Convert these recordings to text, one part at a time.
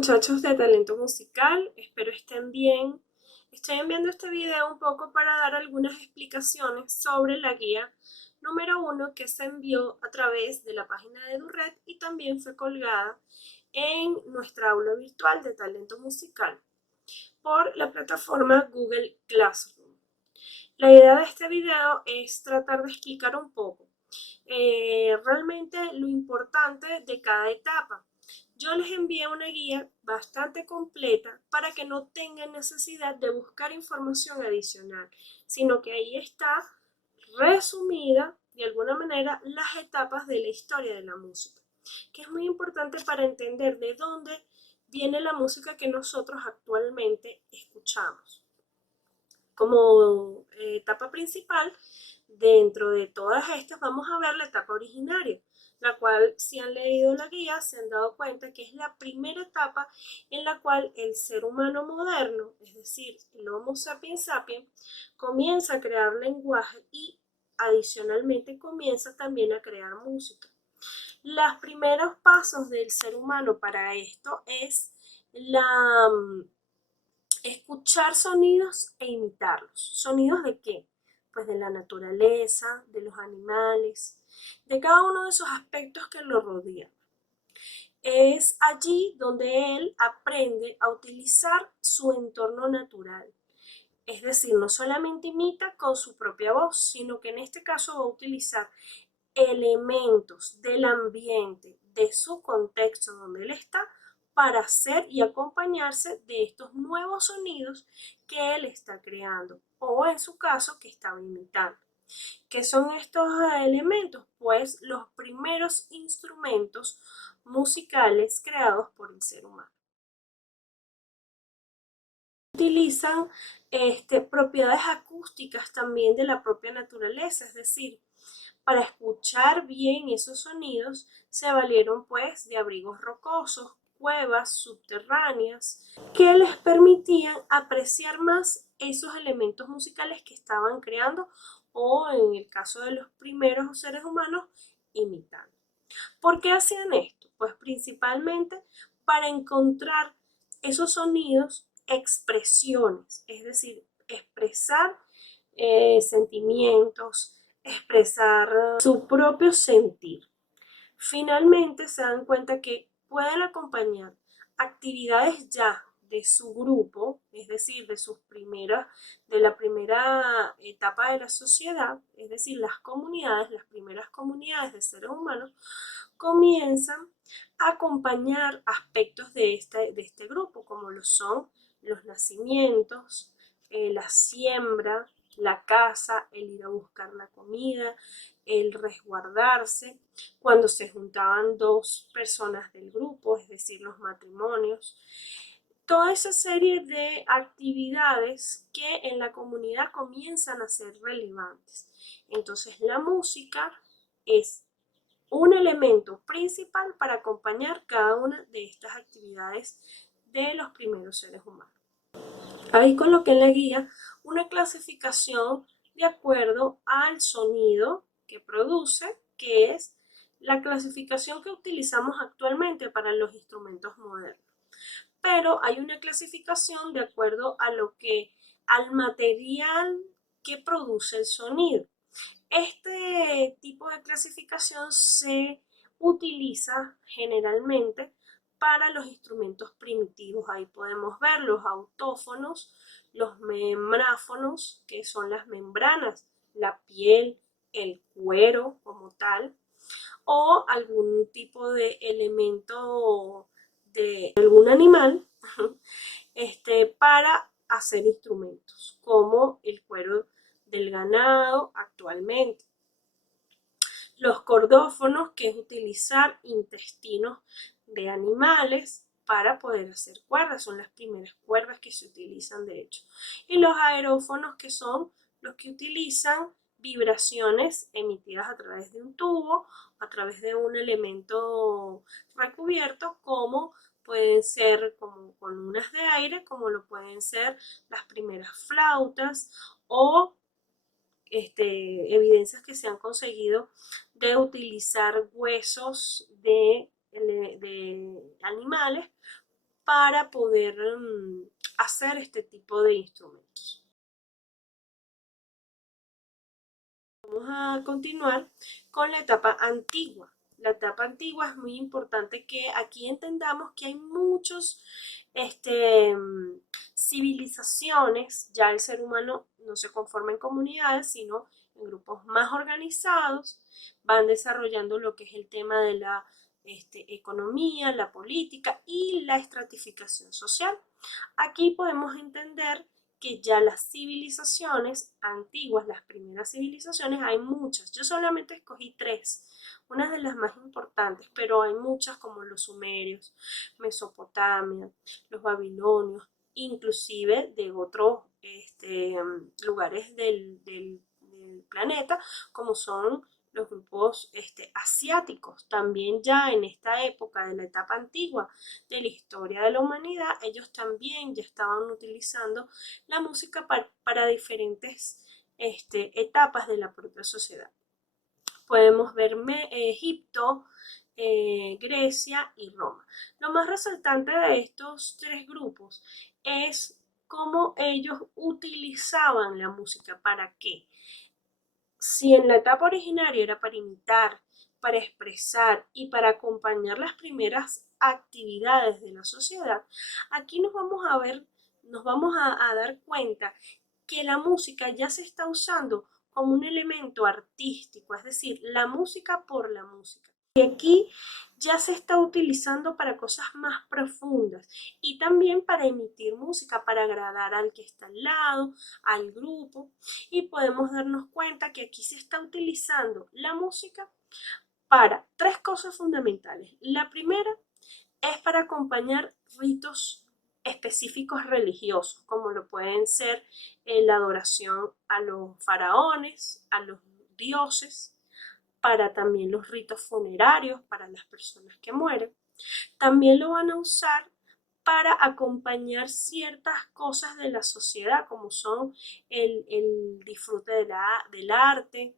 muchachos de Talento Musical, espero estén bien. Estoy enviando este video un poco para dar algunas explicaciones sobre la guía número 1 que se envió a través de la página de EduRed y también fue colgada en nuestra aula virtual de Talento Musical por la plataforma Google Classroom. La idea de este video es tratar de explicar un poco realmente lo importante de cada etapa. Yo les envié una guía bastante completa para que no tengan necesidad de buscar información adicional, sino que ahí está resumida de alguna manera las etapas de la historia de la música, que es muy importante para entender de dónde viene la música que nosotros actualmente escuchamos. Como etapa principal, dentro de todas estas vamos a ver la etapa originaria, la cual, si han leído la guía, se han dado cuenta que es la primera etapa en la cual el ser humano moderno, es decir, el Homo sapiens sapiens, comienza a crear lenguaje y adicionalmente comienza también a crear música. Los primeros pasos del ser humano para esto es escuchar sonidos e imitarlos. ¿Sonidos de qué? Pues de la naturaleza, de los animales, de cada uno de esos aspectos que lo rodean. Es allí donde él aprende a utilizar su entorno natural. Es decir, no solamente imita con su propia voz, sino que en este caso va a utilizar elementos del ambiente, de su contexto donde él está, para hacer y acompañarse de estos nuevos sonidos que él está creando, o en su caso que estaba imitando. ¿Qué son estos elementos? Pues los primeros instrumentos musicales creados por el ser humano. Utilizan propiedades acústicas también de la propia naturaleza, es decir, para escuchar bien esos sonidos se valieron pues de abrigos rocosos, cuevas subterráneas que les permitían apreciar más esos elementos musicales que estaban creando o en el caso de los primeros seres humanos, imitando. ¿Por qué hacían esto? Pues principalmente para encontrar esos sonidos, expresiones, es decir, expresar sentimientos, expresar su propio sentir. Finalmente se dan cuenta que pueden acompañar actividades ya de su grupo, es decir, de la primera etapa de la sociedad, es decir, las primeras comunidades de seres humanos, comienzan a acompañar aspectos de este grupo, como lo son los nacimientos, la siembra, la caza, el ir a buscar la comida, el resguardarse, cuando se juntaban dos personas del grupo, es decir, los matrimonios. Toda esa serie de actividades que en la comunidad comienzan a ser relevantes. Entonces la música es un elemento principal para acompañar cada una de estas actividades de los primeros seres humanos. Ahí coloqué en la guía una clasificación de acuerdo al sonido que produce, que es la clasificación que utilizamos actualmente para los instrumentos modernos. Pero hay una clasificación de acuerdo a al material que produce el sonido. Este tipo de clasificación se utiliza generalmente para los instrumentos primitivos. Ahí podemos ver los autófonos, los membráfonos, que son las membranas, la piel, el cuero como tal, o algún tipo de elemento de algún animal para hacer instrumentos, como el cuero del ganado actualmente. Los cordófonos, que es utilizar intestinos de animales para poder hacer cuerdas, son las primeras cuerdas que se utilizan de hecho. Y los aerófonos, que son los que utilizan vibraciones emitidas a través de un tubo, a través de un elemento recubierto, como pueden ser como columnas de aire, como lo pueden ser las primeras flautas o evidencias que se han conseguido de utilizar huesos de animales para poder hacer este tipo de instrumentos. Vamos a continuar con la etapa antigua. La etapa antigua es muy importante que aquí entendamos que hay muchos civilizaciones. Ya el ser humano no se conforma en comunidades, sino en grupos más organizados, van desarrollando lo que es el tema de la economía, la política y la estratificación social. Aquí podemos entender que ya las civilizaciones antiguas, las primeras civilizaciones, hay muchas. Yo solamente escogí tres, una de las más importantes, pero hay muchas como los sumerios, Mesopotamia, los babilonios, inclusive de otros lugares del planeta, como son los grupos asiáticos. También ya en esta época de la etapa antigua de la historia de la humanidad, ellos también ya estaban utilizando la música para diferentes etapas de la propia sociedad. Podemos ver Egipto, Grecia y Roma. Lo más resaltante de estos tres grupos es cómo ellos utilizaban la música. ¿Para qué? Si en la etapa originaria era para imitar, para expresar y para acompañar las primeras actividades de la sociedad, aquí nos vamos a dar cuenta que la música ya se está usando como un elemento artístico, es decir, la música por la música. Y aquí ya se está utilizando para cosas más profundas y también para emitir música, para agradar al que está al lado, al grupo. Y podemos darnos cuenta que aquí se está utilizando la música para tres cosas fundamentales. La primera es para acompañar ritos específicos religiosos, como lo pueden ser la adoración a los faraones, a los dioses, para también los ritos funerarios, para las personas que mueren. También lo van a usar para acompañar ciertas cosas de la sociedad, como son el disfrute del arte,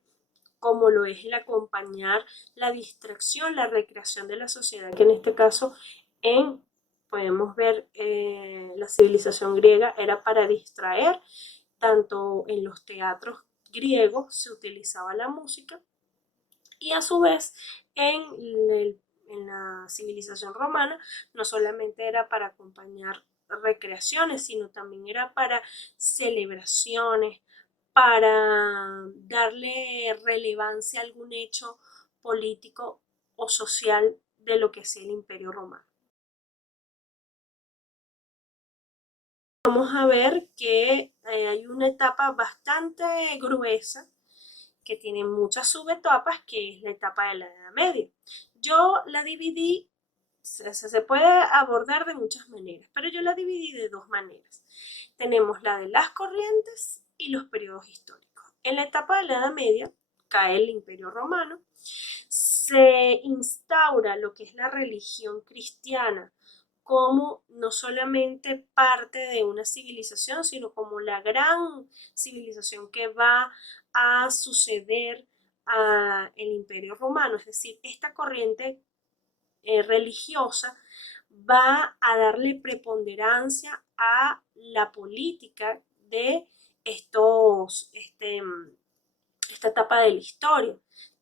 como lo es el acompañar la distracción, la recreación de la sociedad, que en este caso podemos ver la civilización griega era para distraer, tanto en los teatros griegos se utilizaba la música y a su vez en la civilización romana no solamente era para acompañar recreaciones, sino también era para celebraciones, para darle relevancia a algún hecho político o social de lo que hacía el Imperio Romano. Vamos a ver que hay una etapa bastante gruesa que tiene muchas subetapas, que es la etapa de la Edad Media. Yo la dividí, se puede abordar de muchas maneras, pero yo la dividí de dos maneras. Tenemos la de las corrientes y los periodos históricos. En la etapa de la Edad Media cae el Imperio Romano, se instaura lo que es la religión cristiana como no solamente parte de una civilización, sino como la gran civilización que va a suceder a el Imperio Romano. Es decir, esta corriente religiosa va a darle preponderancia a la política de esta etapa de la historia.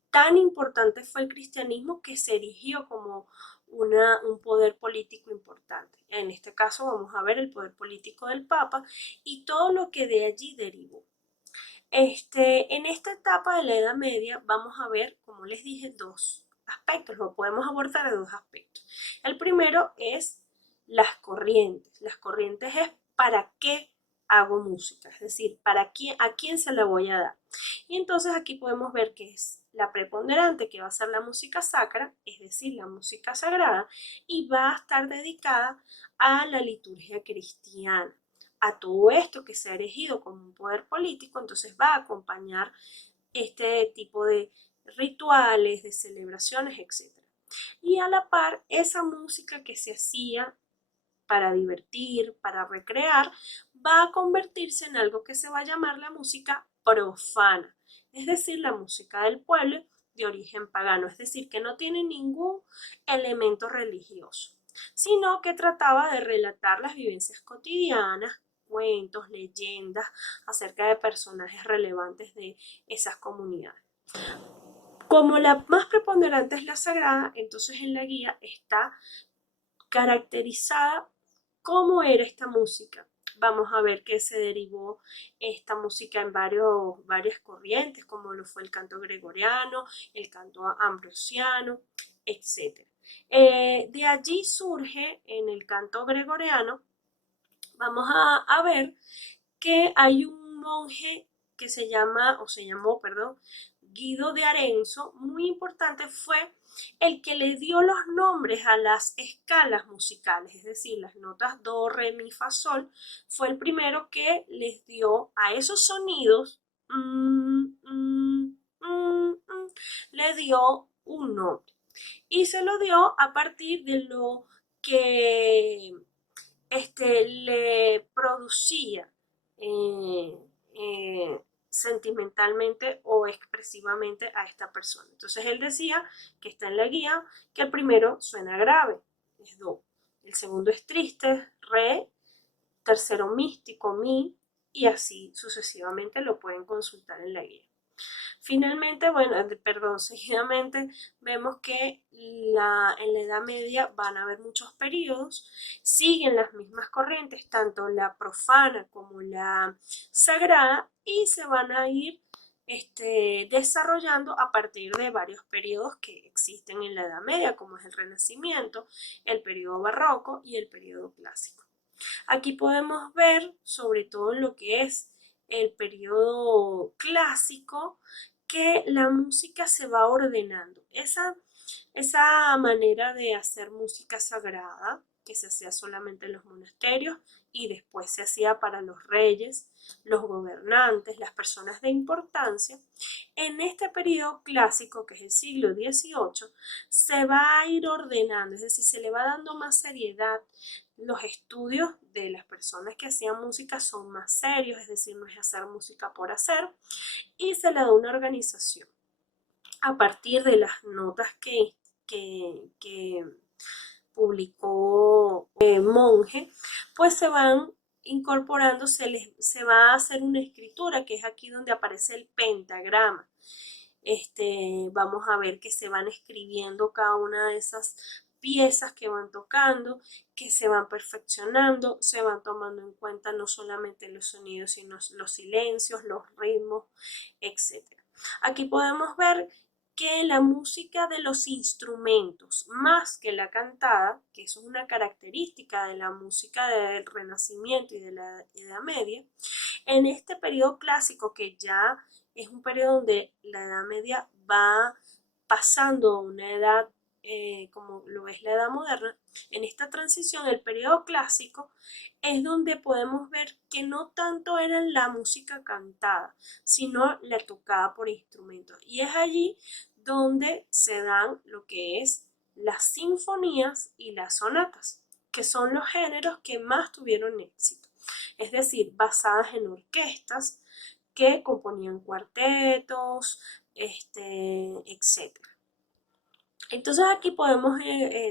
Tan importante fue el cristianismo que se erigió como un poder político importante. En este caso vamos a ver el poder político del Papa y todo lo que de allí derivó. En esta etapa de la Edad Media vamos a ver, como les dije, dos aspectos, lo podemos abordar de dos aspectos. El primero es las corrientes. Las corrientes es para qué hago música, es decir, a quién se la voy a dar. Y entonces aquí podemos ver que es la preponderante, que va a ser la música sacra, es decir, la música sagrada, y va a estar dedicada a la liturgia cristiana, a todo esto que se ha erigido como un poder político. Entonces va a acompañar este tipo de rituales, de celebraciones, etc. Y a la par, esa música que se hacía para divertir, para recrear, va a convertirse en algo que se va a llamar la música profana, es decir, la música del pueblo de origen pagano, es decir, que no tiene ningún elemento religioso. sino que trataba de relatar las vivencias cotidianas, cuentos, leyendas acerca de personajes relevantes de esas comunidades. Como la más preponderante es la sagrada, entonces en la guía está caracterizada cómo era esta música. Vamos a ver que se derivó esta música en varias corrientes, como lo fue el canto gregoriano, el canto ambrosiano, etc. De allí surge en el canto gregoriano, vamos a ver que hay un monje que se llama, o se llamó, perdón, Guido de Arenzo, muy importante, fue el que le dio los nombres a las escalas musicales, es decir, las notas do, re, mi, fa, sol, fue el primero que les dio a esos sonidos, le dio un nombre. Y se lo dio a partir de lo que le producía eh, sentimentalmente o expresivamente a esta persona. Entonces él decía que está en la guía que el primero suena grave, es do, el segundo es triste, re, tercero místico, mi, y así sucesivamente lo pueden consultar en la guía. Finalmente, bueno, perdón, seguidamente vemos que en la Edad Media van a haber muchos periodos, siguen las mismas corrientes, tanto la profana como la sagrada, y se van a ir desarrollando a partir de varios periodos que existen en la Edad Media, como es el Renacimiento, el periodo barroco y el periodo clásico. Aquí podemos ver, sobre todo en lo que es el periodo clásico, que la música se va ordenando. Esa manera de hacer música sagrada, que se hacía solamente en los monasterios y después se hacía para los reyes, los gobernantes, las personas de importancia, en este periodo clásico, que es el siglo XVIII, se va a ir ordenando, es decir, se le va dando más seriedad. Los estudios de las personas que hacían música son más serios, es decir, no es hacer música por hacer, y se le da una organización a partir de las notas que publicó Monge, pues se van incorporando, se va a hacer una escritura, que es aquí donde aparece el pentagrama. Vamos a ver que se van escribiendo cada una de esas piezas que van tocando, que se van perfeccionando, se van tomando en cuenta no solamente los sonidos, sino los silencios, los ritmos, etc. Aquí podemos ver que la música de los instrumentos, más que la cantada, que eso es una característica de la música del Renacimiento y de la Edad Media, en este periodo clásico, que ya es un periodo donde la Edad Media va pasando a una edad como lo es la Edad Moderna, en esta transición, el periodo clásico, es donde podemos ver que no tanto era la música cantada, sino la tocada por instrumentos. Y es allí donde se dan lo que es las sinfonías y las sonatas, que son los géneros que más tuvieron éxito. Es decir, basadas en orquestas que componían cuartetos, etc. Entonces aquí podemos,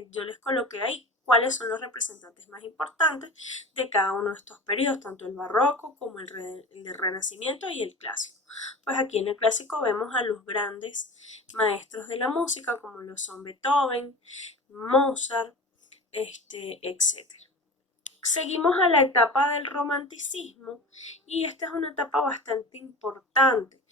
yo les coloqué ahí cuáles son los representantes más importantes de cada uno de estos periodos, tanto el barroco como el de Renacimiento y el clásico. Pues aquí en el clásico vemos a los grandes maestros de la música, como lo son Beethoven, Mozart, etc. Seguimos a la etapa del romanticismo, y esta es una etapa bastante importante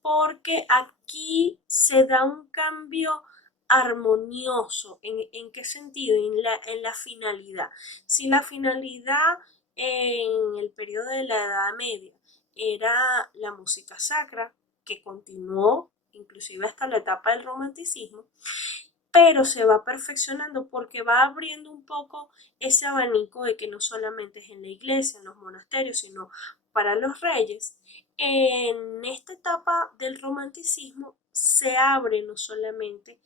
porque aquí se da un cambio armonioso. ¿En qué sentido? En la finalidad. Si la finalidad en el periodo de la Edad Media era la música sacra, que continuó inclusive hasta la etapa del romanticismo, pero se va perfeccionando porque va abriendo un poco ese abanico de que no solamente es en la iglesia, en los monasterios, sino para los reyes. En esta etapa del romanticismo se abre no solamente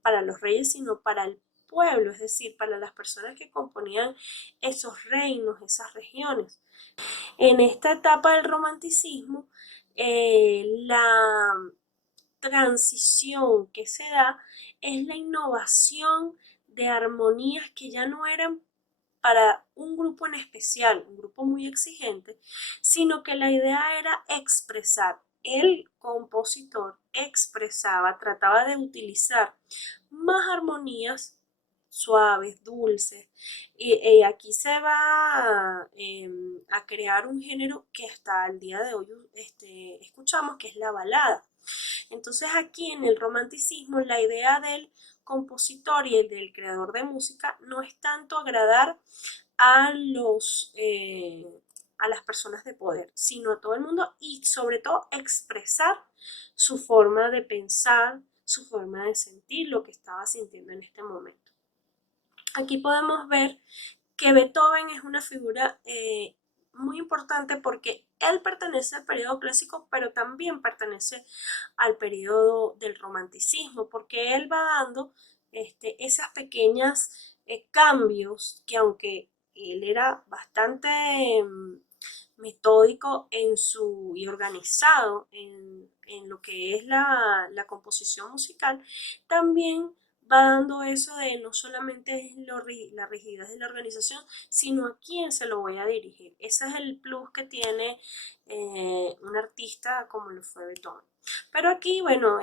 para los reyes, sino para el pueblo, es decir, para las personas que componían esos reinos, esas regiones. En esta etapa del romanticismo, la transición que se da es la innovación de armonías que ya no eran para un grupo en especial, un grupo muy exigente, sino que la idea era expresar. El compositor expresaba, trataba de utilizar más armonías suaves, dulces, y aquí se va a crear un género que hasta el día de hoy escuchamos, que es la balada. Entonces aquí en el romanticismo la idea del compositor y el del creador de música no es tanto agradar a a las personas de poder, sino a todo el mundo, y sobre todo expresar su forma de pensar, su forma de sentir lo que estaba sintiendo en este momento. Aquí podemos ver que Beethoven es una figura muy importante porque él pertenece al periodo clásico, pero también pertenece al periodo del romanticismo, porque él va dando esas pequeñas cambios que, aunque él era bastante metódico y organizado en lo que es la composición musical, también va dando eso de no solamente es la rigidez de la organización, sino a quién se lo voy a dirigir. Ese es el plus que tiene un artista como lo fue Beethoven. Pero aquí, bueno,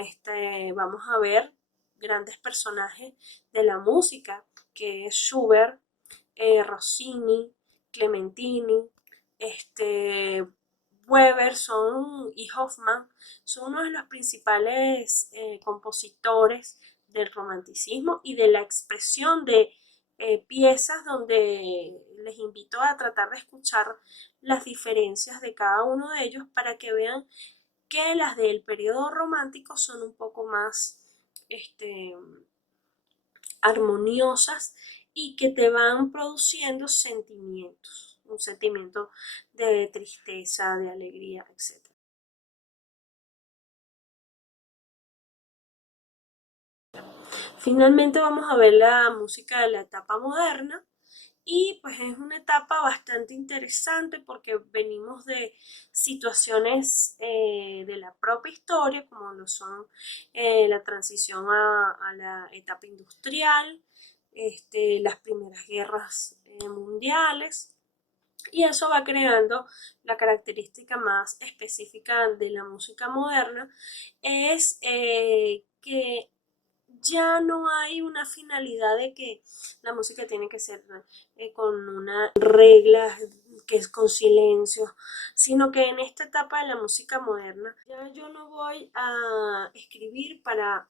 vamos a ver grandes personajes de la música, que es Schubert, Rossini, Clementini, Weber y Hoffman son uno de los principales compositores del romanticismo y de la expresión de piezas, donde les invito a tratar de escuchar las diferencias de cada uno de ellos para que vean que las del periodo romántico son un poco más armoniosas y que te van produciendo sentimientos, un sentimiento de tristeza, de alegría, etc. Finalmente vamos a ver la música de la etapa moderna, y pues es una etapa bastante interesante porque venimos de situaciones de la propia historia, como lo son la transición a la etapa industrial, las primeras guerras mundiales, y eso va creando la característica más específica de la música moderna, es que ya no hay una finalidad de que la música tiene que ser con una regla, que es con silencio, sino que en esta etapa de la música moderna ya yo no voy a escribir para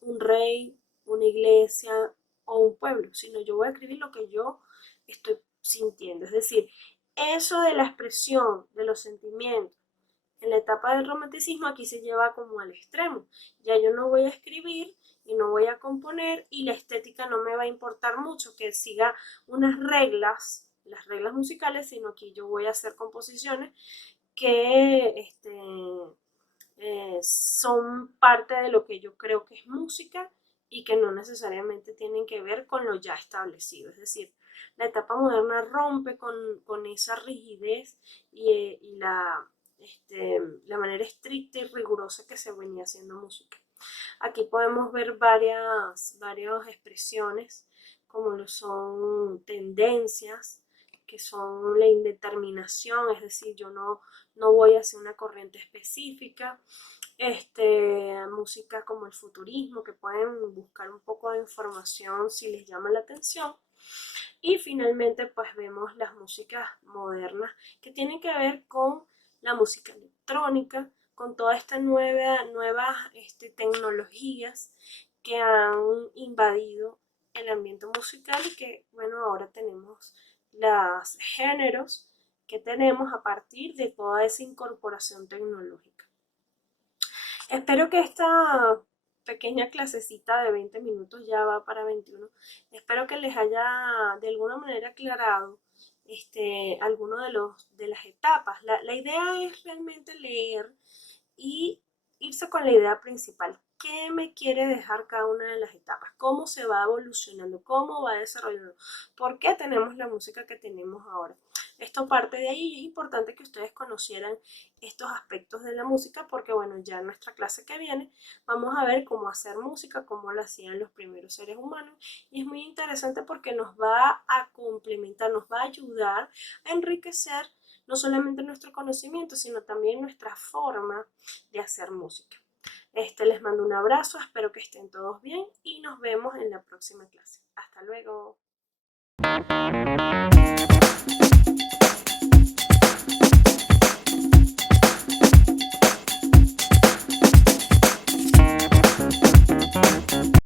un rey, una iglesia o un pueblo, sino yo voy a escribir lo que yo estoy sintiendo. Es decir, eso de la expresión de los sentimientos en la etapa del romanticismo aquí se lleva como al extremo. Ya yo no voy a escribir y no voy a componer, y la estética no me va a importar mucho que siga unas reglas, las reglas musicales, sino que yo voy a hacer composiciones que son parte de lo que yo creo que es música y que no necesariamente tienen que ver con lo ya establecido. Es decir, la etapa moderna rompe con esa rigidez y la manera estricta y rigurosa que se venía haciendo música. Aquí podemos ver varias expresiones, como lo son tendencias, que son la indeterminación, es decir, yo no voy hacia una corriente específica. Música como el futurismo, que pueden buscar un poco de información si les llama la atención. Y finalmente pues vemos las músicas modernas, que tienen que ver con la música electrónica, con todas estas nuevas tecnologías que han invadido el ambiente musical, y que bueno, ahora tenemos los géneros que tenemos a partir de toda esa incorporación tecnológica. Espero que esta pequeña clasecita de 20 minutos, ya va para 21, espero que les haya de alguna manera aclarado alguno de las etapas. La idea es realmente leer y irse con la idea principal. ¿Qué me quiere dejar cada una de las etapas? ¿Cómo se va evolucionando? ¿Cómo va desarrollando? ¿Por qué tenemos la música que tenemos ahora? Esto parte de ahí y es importante que ustedes conocieran estos aspectos de la música porque bueno, ya en nuestra clase que viene vamos a ver cómo hacer música, cómo lo hacían los primeros seres humanos y es muy interesante porque nos va a complementar, nos va a ayudar a enriquecer no solamente nuestro conocimiento, sino también nuestra forma de hacer música. Les mando un abrazo, espero que estén todos bien y nos vemos en la próxima clase. Hasta luego.